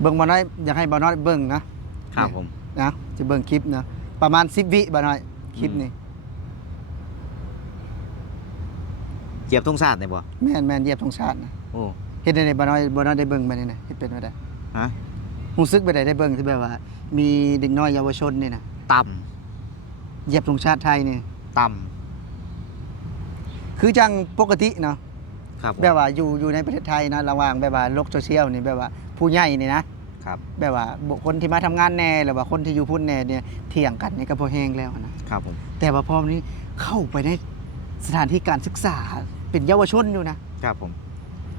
เบิ่งบ่น้อยอยากให้บ่น้อยเบิ่งนะครับผมนะจะเบิ่งคลิปนะประมาณ10 วิบ่น้อยคลิปนี้เหยียบธงชาติได้บ่แม่นเหยียบธงชาตินะโอ้เฮ็ดได้บ่น้อยได้เบิ่งไปนี่นะเฮ็ดเป็นบ่ได้ฮะรู้สึกไปได้เบิ่งที่แบบว่ามีเด็กน้อยเยาวชนนี่นะต่ำเหยียบธงชาติไทยนี่ต่คือจังปกติเนาะครับแบบว่าอยู่ในประเทศไทยนะระหว่างแบบว่าโลกโซเชียลนี่แบบว่าผู้ใหญ่นี่นะครับแบบว่าบุคคลที่มาทำงานแน่หรือว่าคนที่อยู่พุ่นแน่เนี่ยเถียงกันนี่ก็พอแห้งแล้วนะครับผมแต่ว่าพอนี้เข้าไปในสถานที่การศึกษาเป็นเยาวชนอยู่นะครับผม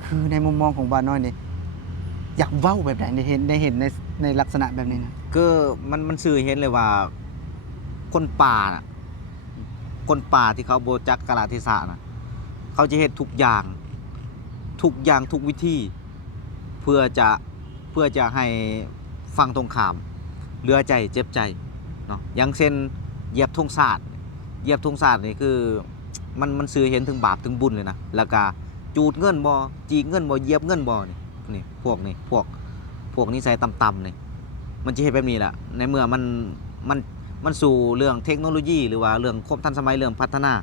คือในมุมมองของบ้านน้อยนี่อยากเว้าแบบไหนได้เห็นในลักษณะแบบนี้นะก็มันสื่อเห็นเลยว่าคนป่าน่ะคนป่าที่เขาโบจักกาลเทศะน่ะเขาจะเฮ็ดทุกอย่างทุกวิธีเพื่อจะให้ฟังตรงข้ามเหลือใจเจ็บใจเนาะอย่างเช่นเหยียบธงชาตินี่คือมันสื่อเห็นถึงบาปถึงบุญเลยนะแล้วก็จูดเงินบ่จีกเงินบ่เหยียบเงินบ่นี่พวกนี้ใส่ต่ำๆนี่มันจะเฮ็ดแบบนี้แหละในเมื่อมันสู่เรื่องเทคโนโลยีหรือว่าเรื่องความทันสมัยเรื่องพัฒนา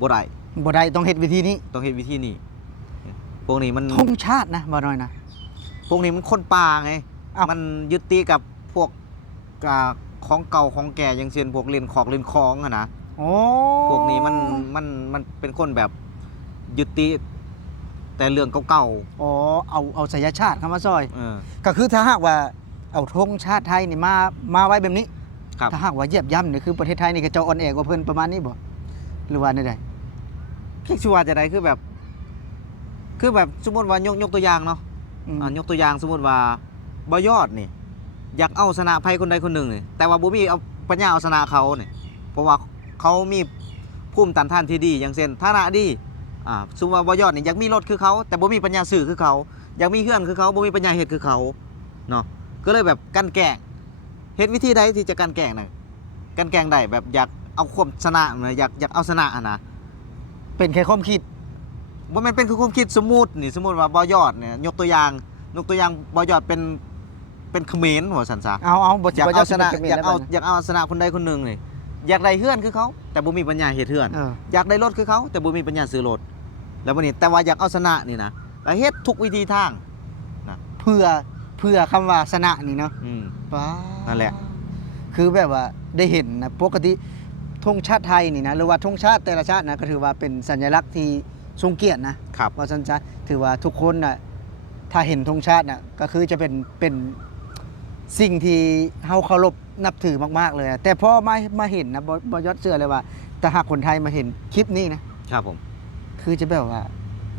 บ่ได้ต้องเฮ็ดวิธีนี้พวกนี้มันธงชาตินะบ่น้อยนะพวกนี้มันคนป่าไงมันยึดตีกับพวกของเก่าของแก่อย่างเช่นพวกเล่นคองอะนะพวกนี้มันเป็นคนแบบยึดตีแต่เรื่องเก่าๆเอาไสยชาติเข้ามาซอยก็คือถ้าหากว่าเอาธงชาติไทยนี่มาไว้แบบนี้ถ้าหากว่าเหยียบย่ำนี่คือประเทศไทยนี่ก็จะอ่อนแอกว่าเพิ่นประมาณนี้บ่หรือว่าใดๆคิดว่าจะได้คือแบบสมมติว่ายกตัวอย่างเนาะยกตัวอย่างสมมติว่าบ่ยอดนี่อยากเอาชนะภัยคนใดคนหนึ่งนี่แต่ว่าบ่มีเอาปัญญาเอาชนะเขาเนี่ยเพราะว่าเขามีภูมิต้านทานที่ดีอย่างเช่นฐานะดีสมมติว่าบ่ยอดนี่อยากมีรถคือเขาแต่บ่มีปัญญาซื้อคือเขาอยากมีเฮือนคือเขาบ่มีปัญญาเฮ็ดคือเขาเนาะก็เลยแบบกันแกล้งเฮ็ดวิธีใดที่จะกันแกล้งน่ะกันแกล้งได้แบบอยากเอาความชนะอยากเอาชนะนะเป็นแค่ความคิดบ่แม่นเป็นคือความคิดสมมุติว่าบ่ยอดเนี่ยยกตัวอย่างบ่ยอดเป็นเขมรว่าซั่นซะเอาบ่อยากเอาชนะอยากเอาชนะคนใดคนหนึ่งนี่อยากได้เฮือนคือเขาแต่บ่มีปัญญาเฮ็ดเฮือนอยากได้รถคือเขาแต่บ่มีปัญญาซื้อรถแล้วบัดนี้แต่ว่าอยากเอาชนะนี่นะก็เฮ็ดทุกวิธีทางนะเพื่อคำว่าชนะนี่เนาะนั่นแหละคือแบบว่าได้เห็นนะปกติธงชาติไทยนี่นะหรือว่าธงชาติแต่ละชาตินะก็ถือว่าเป็นสัญลักษณ์ที่ทรงเกียรตินะว่าซั่นซะถือว่าทุกคนน่ะถ้าเห็นธงชาติน่ะก็คือจะเป็นสิ่งที่เฮาเคารพนับถือมากๆเลยแต่พอมาเห็นนะบ่ยอดเชื่อเลยว่าแต่หากคนไทยมาเห็นคลิปนี้นะครับผมคือจะแบบว่า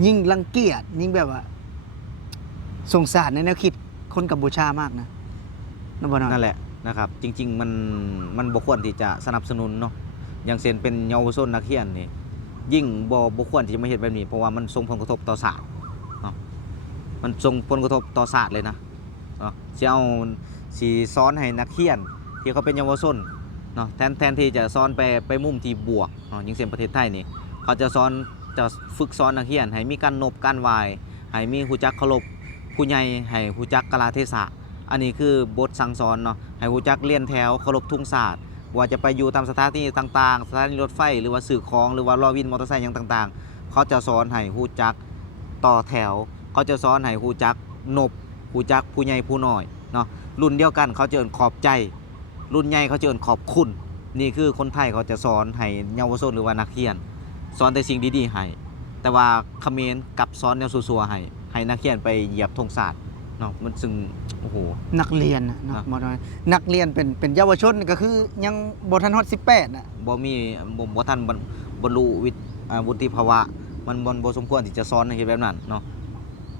ยิ่งรังเกียจยิ่งแบบว่าสงสารในแนวคิดคนกัมพูชามากนะนั่นแหละนะครับจริงๆมันบ่ควรที่จะสนับสนุนเนาะอย่างเช่นเป็นเยาวชนนักเรียนนี่ยิ่งบ่ควรที่จะมาเฮ็ดแบบนี้เพราะว่ามันส่งผลกระทบต่อศาสตร์เนาะมันส่งผลกระทบต่อศาสตร์เลยนะเนาะสิสอนให้นักเรียนที่เขาเป็นเยาวชนเนาะแทนที่จะสอนไปมุมที่บวกเนาะอย่างเช่นประเทศไทยนี่เขาจะฝึกสอนนักเรียนให้มีการนบการไหว้ให้มีรู้จักเคารพผู้ใหญ่ให้รู้จักกาลเทศะอันนี้คือบทสั่งสอนเนาะให้รู้จักเรียนแถวเคารพทุ่งศาสตร์ว่าจะไปอยู่ตามสถานที่ต่างๆสถานีรถไฟหรือว่าสื่อของหรือว่ารอวินมอเตอร์ไซค์อย่างต่างๆเขาจะสอนให้รู้จักต่อแถวเขาจะสอนให้รู้จักนบรู้จักผู้ใหญ่ผู้น้อยเนาะรุ่นเดียวกันเขาจะเอิ้นขอบใจรุ่นใหญ่เขาจะเอิ้นขอบคุณนี่คือคนไทยเขาจะสอนให้เยาวชนหรือว่านักเรียนสอนแต่สิ่งดีๆให้แต่ว่าเขมรกับสอนแนวซัวๆให้นักเรียนไปเหยียบธงชาติเนาะมันซึ่งโอ้โหนักเรียนนะนักเรียนเป็นเยาวชนก็คือยังบ่ทันฮอด18น่ะบ่ทันบรรลุวุฒิภาวะมันบ่สมควรที่จะสอนในแบบนั้นเนาะ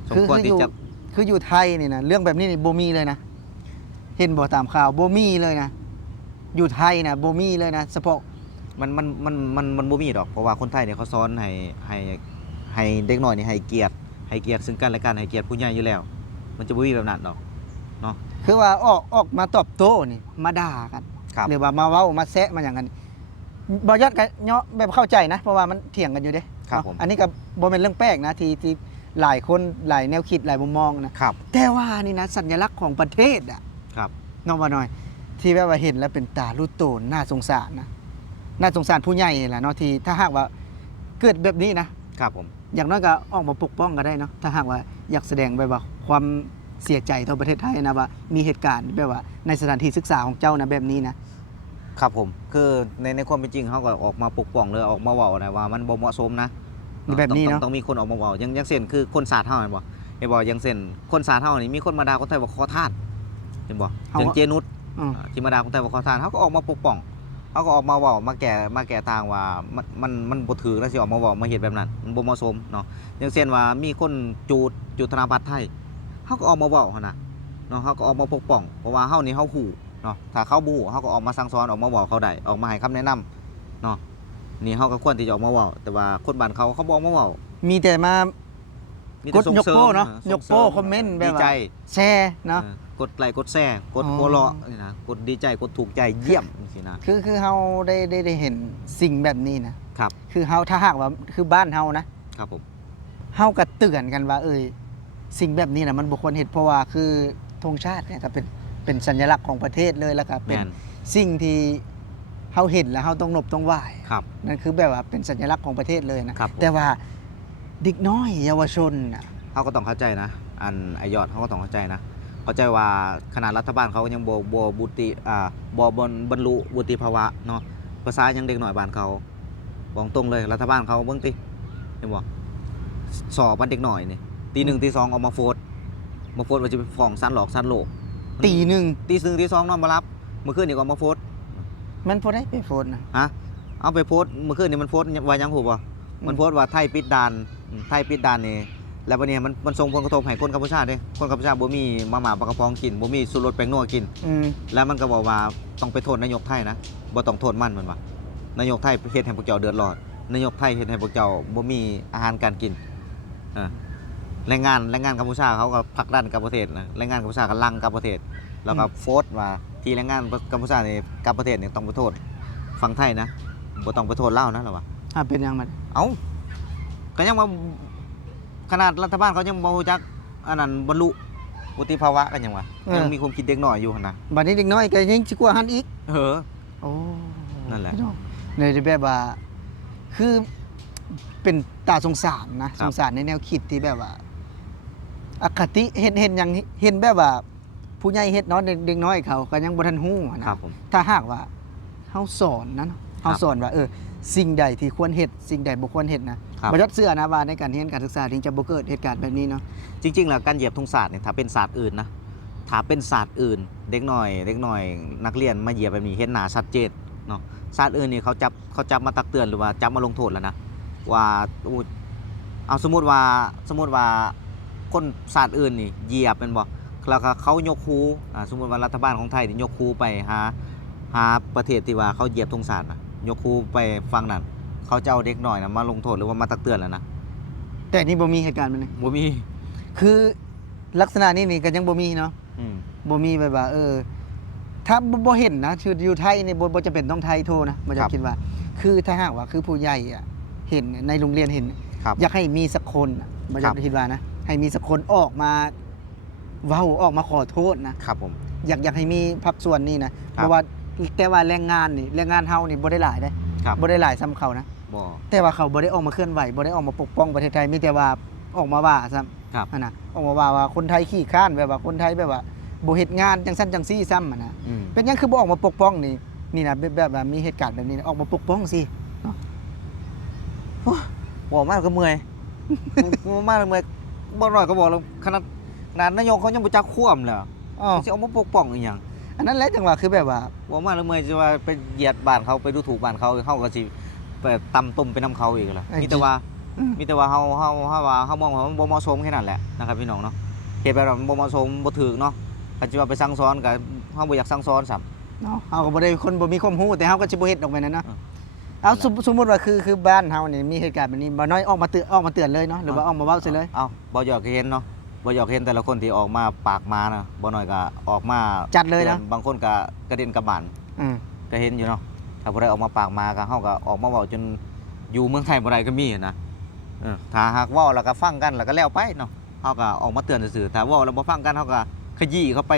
สมควรที่จะคืออยู่ไทยนี่นะเรื่องแบบนี้นี่บ่มีเลยนะเห็นบ่ตามข่าวบ่มีเลยนะอยู่ไทยนะบ่มีเลยนะเฉพาะมันบ่มีดอกเพราะว่าคนไทยเนี่ยเขาสอนให้เด็กน้อยนี่ให้เกียรติซึ่งกันและกันให้เกียรติผู้ใหญ่อยู่แล้วมันจะบ่มีแบบนั้นดอกเนาะคือว่าออกมาตอบโต้นี่มาด่ากันหรือว่ามาเว้ามาแซะมาอย่างนั้นบ่ยอดก็เนาะแบบเข้าใจนะเพราะว่ามันเถียงกันอยู่เด้อันนี้ก็บ่แม่นเรื่องแปลกนะที่ หลายคนหลายแนวคิดหลายมุมมองนะครับ แต่ว่านี่นะสัญลักษณ์ของประเทศอ่ะ ครับ น้องว่าน้อย ที่แบบว่าเห็นแล้วเป็นตาลูกโตนน่าสงสารนะน่าสงสารผู้ใหญ่แหละเนาะที่ถ้าหากว่าเกิดแบบนี้นะครับ ผม อย่างน้อยก็ออกมาปกป้องก็ได้เนาะถ้าหากว่าอยากแสดงแบบว่าความเสียใจต่อประเทศไทยนะว่ามีเหตุการณ์แบบว่าในสถานที่ศึกษาของเจ้านะแบบนี้นะครับ ผมคือในความเป็นจริงเขาก็ออกมาปกป้องเลยออกมาเว้านะว่ามันบ่เหมาะสมนะ แบบนี้เนาะ ต้องมีคนออกมาเว้าอย่างเช่นคือคนสาดเฮาเห็นบ่เห็นบ่อย่างเช่นคนสาดเฮานี่มีคนมาด่าคนไทยว่าขอทานเห็นบ่อย่างเจนุช อืม ที่มาด่าคนไทยว่าขอทานเขาก็ออกมาปกป้องเขาก็ออกมาเว้ามาแก้ทางว่ามันบ่ถูกแล้วสิออกมาเว้ามาเฮ็ดแบบนั้นมันบ่เหมาะสมเนาะอย่างเช่นว่ามีคนจูดธนบัตรไทยเขาก็ออกมาเว้าหั่นน่ะเนาะเขาก็ออกมาปกป้องเพราะว่าเฮานี่เฮาฮู้เนาะถ้าเขาบ่ฮู้เขาก็ออกมาสั่งสอนออกมาเว้าเขาได้ออกมาให้คำแนะนำเนาะนี่เขาก็ควรที่จะออกมาเว้าแต่ว่าคนบ้านเขาบ่ออกมาเว้า มีแต่มา มี ก แต่ ด ส่ง ยก เสริม โป้เนาะ ส่ง ยกโป้ สริ คอมเมนต์แบบ ดี ว่า ใจ แชร์เนาะ กดไลค์กดแชร์กด อ๋อ หัวเราะนี่นะกดดีใจกดถูกใจเยี่ยมสินะ คือเฮาได้เห็นสิ่งแบบนี้นะครับ คือเฮาถ้าหากว่าคือบ้านเฮานะครับ ผม เฮาก็เตือนกันว่า สิ่งแบบนี้นะมันบ่ควรเฮ็ดเพราะว่าคือธงชาติเนี่ยก็เป็นสัญลักษณ์ของประเทศเลยแล้วก็เป็น แม่น สิ่งที่เฮาเห็นแล้วเฮาต้องนบต้องไหว้ ครับ นั่นคือแบบว่าเป็นสัญลักษณ์ของประเทศเลยนะครับ ผม แต่ว่าเด็กน้อยเยาวชนน่ะ เขาก็ต้องเข้าใจนะ อันไอยอดเขาก็ต้องเข้าใจนะ เข้าใจว่าขนาดรัฐบาลเขายังบ่บุติบ่บรรลุวุฒิภาวะเนาะภาษายังเด็กหน่อยบ้านเขาบอกตรงเลยรัฐบาลเขาเบิ่งติเห็นบ่สอบมันเด็กหน่อยนี่ตีหนึ่งตีสองออกมาโฟดว่าจะไปฟ้องศาลหลอกศาลโลก ตีหนึ่ง ตีหนึ่งตีสองนอนมารับเมื่อคืนนี่ก็ออกมาโฟด มันพอได้ไปโฟนนะ ฮะเอาไปโพสต์เมื่อคืนนี้มันโพสต์ว่ายังหูบ่มันโพสต์ว่าไทยปิดด่านไทยปิดด่านนี่แล้ววันนี้มันส่งผลกระทบให้คนกัมพูชาเด้คนกัมพูชาบ่มีมาม่าปลากระป๋องกินบ่มีสุรสแป้งนัวกิน อืม แล้วมันก็บอกว่าต้องไปโทษนายกไทยนะบ่ต้องโทษมันว่านายกไทยเฮ็ดให้พวกเจ้าเดือดร้อนนายกไทยเฮ็ดให้พวกเจ้าบ่มีอาหารการกินแรงงานกัมพูชาเขาก็ผลักดันกลับประเทศนะแรงงานกัมพูชาก็ลังกลับประเทศ แล้วก็โพสต์ว่าที่แรงงานกัมพูชานี่กลับประเทศนี่ต้องไปโทษฝั่งไทยนะบ่ต้องไปโทษลาวนะหรอวะ เป็นยังมัน เอ้าก็ยังมาขนาดรัฐบาลเขายังบ่รู้จักอันนั้นบรรลุวุฒิภาวะกันยังวะยังมีความคิดเด็กน้อยอยู่หั่นนะ บัดนี้เด็กน้อยก็ยังสิกว่าหันอีก โอ้ นั่นแหละ พี่องเลยแบบว่า คือเป็นตาสงสารนะ ครั ส บ งสารในแนวคิดที่แบบว่าอคติเห็นอย่างเห็นแบบว่า ผู้ใหญ่เฮ็ดเนาะเด็กน้อยเขาก็ยังบ่ทันฮู้อะนะครับ ผม ถ้าหากว่าเฮาสอนนะเนาะ ครั เฮา บ สอนว่าสิ่งใดที่ควรเฮ็ดสิ่งใดบ่ควรเฮ็ดนะครับ บ่ยอดเสื้อนะว่าในการเรียนการศึกษาถึงจะบ่เกิดเหตุการณ์แบบนี้เนาะ จริงๆแล้วการเหยียบธงศาสตร์เนี่ยถ้าเป็นศาสตร์อื่นนะถ้าเป็นศาสตร์อื่น เด็กน้อยนักเรียนมาเหยียบแบบนี้เห็นหน้าชัดเจนเนาะศาสตร์อื่นนี่เขาจับมาตักเตือนหรือว่าจับมาลงโทษแล้วนะว่าอู้เอาสมมุติว่าคนศาสตร์อื่นนี่เหยียบเป็นบ่แล้วก็เขายกฮูสมมุติว่ารัฐบาลของไทยนี่ยกฮูไปหาประเทศที่ว่าเขาเหยียบธงศาสตร์นะยกฮูไปฟังนั่นเขาจะเอาเด็กน้อยนะมาลงโทษหรือว่ามาตักเตือนแล้วนะ แต่นี่บ่มีเหตุการณ์แบบนี้ บ่มี คือลักษณะนี้นี่ก็ยังบ่มีเนาะ อืม บ่มีแบบว่าถ้าบ่เห็นนะคืออยู่ไทยนี่บ่จำเป็นต้องไทยโทรนะบ่จะคิดว่า คือถ้าหากว่าคือผู้ใหญ่อะเห็นในโรงเรียนเห็น ครับ อยากให้มีสักคนน่ะบ่ ครั จะ บ คิดว่านะให้มีสักคนออกมาเว้าออกมาขอโทษนะครับ ผม อยากให้มีภาคส่วนนี้นะเพราะว่าแต่ว่าแรงงานเฮานี่บ่ได้หลายเด้ ครับ บ่ได้หลายซ้ำเขานะ บ่ แต่ว่าเขาบ่ได้ออกมาเคลื่อนไหวบ่ได้ออกมาปกป้องประเทศไทยมีแต่ว่าออกมาว่าซ้ำ ครับ นะออกมาว่าคนไทยขี้ข้านแบบว่าคนไทยแบบว่าบ่เฮ็ดงานจังซั่นจังซี่ซ้ำนะ อืม เป็นหยังคือบ่ออกมาปกป้องนี่นะแบบว่ามีเหตุการณ์แบบนี้นะออกมาปกป้องสิ บอกมากก็เมื่อยมากเมื่อยบ่น้อยก็บอกแล้วขนาดนายกเขายังบ่จักควมเลย อ๋อ สิเอามาปกป้องอีหยัง อันนั้นแหละจังหวะคือแบบว่า บอกมากแล้วเมื่อยสิว่าไปเหยียดบ้านเขาไปดูถูกบ้านเขาเฮาก็สิไปตำต้มไปนํเขาอีกล่ะมีแต่ว่าเฮาว่าเฮามองว่ามันบ่เหมาะสมแค่นั้นแหละนะครับพี่น้องเนาะเฮ็ดแบบนั้นมันบ่เหมาะสมบ่ถูกเนาะถ้าสิว่าไปสั่งสอนก็เฮาบ่อยากสั่งสอนซ้ำ เนาะเฮาก็บ่ได้คนบ่มีความรู้แต่เฮาก็สิบ่เฮ็ดออกไปนั้นนะ อืม เอาสมมุติว่าคือบ้านเฮานี่มีเหตุการณ์แบบนี้บ่น้อยออกมาเตือนเลยเนาะหรือว่าออกมาเว้าซิเลย เอ้าบ่อยากเห็นเนาะบ่อยากเห็นแต่ละคนที่ออกมาปากมานะบ่น้อยก็ออกมา จัดเลยนะ บางคนก็กระเด็นกระบาน อืม ก็เห็นอยู่เนาะถ้าผู้ใดออกมาปากมาก็เฮาก็ออกมาเว้าจนอยู่เมืองไทยบ่ได้ก็มีนะ ถ้าหากเว้าแล้วก็ฟังกันแล้วก็แล้วไปเนาะเฮาก็ออกมาเตือนซื่อๆถ้าเว้าแล้วบ่ฟังกันเฮาก็ขยี้เข้าไป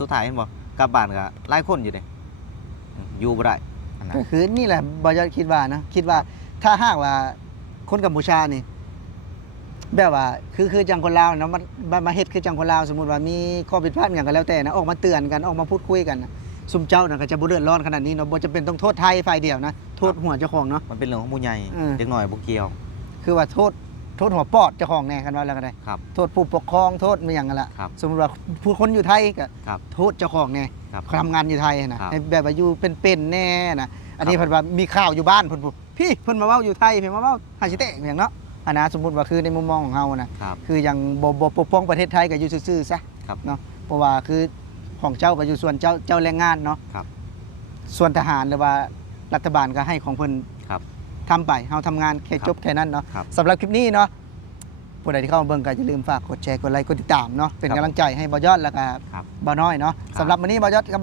สุดท้ายเห็นบ่กลับบ้านก็หลายคนอยู่เด้อยู่บ่ได้อันนั้น ก็คือนี่แหละบอยอดคิดว่านะคิดว่าถ้าหากว่าคนกัมพูชานี่แบบว่าคือจังคนลาวเนาะมาเฮ็ดคือจังคนลาวสมมุติว่ามีข้อผิดพลาดอย่างก็แล้วแต่นะออกมาเตือนกันออกมาพูดคุยกันนะซุมเจ้าน่ะก็จะบ่เดือดร้อนขนาดนี้เนาะบ่จำเป็นต้องโทษไทยฝ่ายเดียวนะโทษหัวเจ้าของเนาะ มันเป็นเรื่องของผู้ใหญ่ อืม เด็กน้อยบ่เกี่ยว คือว่าโทษหัวปอดเจ้าของแน่กันว่าแล้วก็ได้ ครับ โทษผู้ปกครองโทษมันอย่างนั้นละ ครับ สมมุติว่าผู้คนอยู่ไทยก็ ครับ โทษเจ้าของแน่ ครับ เขาทำงานอยู่ไทยนะครับ ให้แบบว่าอยู่เป็นแน่นะอันนี้ ครับ เพิ่นว่ามีข่าวอยู่บ้านเพิ่นพูดพี่เพิ่นมาเว้าอยู่ไทยเพิ่นมาเว้าหาสิเตะอย่างเนาะอันนะสมมุติว่าคือในมุมมองของเฮานะครับ คือยังบ่ปกป้องประเทศไทยก็อยู่ซื่อๆซะ ครับ เนาะเพราะว่าคือของเจ้าก็อยู่ส่วนเจ้าแรงงานเนาะ ครับ ส่วนทหารหรือว่ารัฐบาลก็ให้ของเพิ่น ครับ ทำไปเฮาทำงานแค่ ครับ จบแค่นั้นเนาะ ครับ สำหรับคลิปนี้เนาะผู้ใดที่เข้ามาเบิ่งก็อย่าลืมฝากกดแชร์กดไลค์กดติดตามเนาะเป็น ครับ กำลังใจให้บ่ยอดแล้วก็ ครับ บ่น้อยเนาะ ครับ สำหรับมื้อนี้บ่ยอดกับ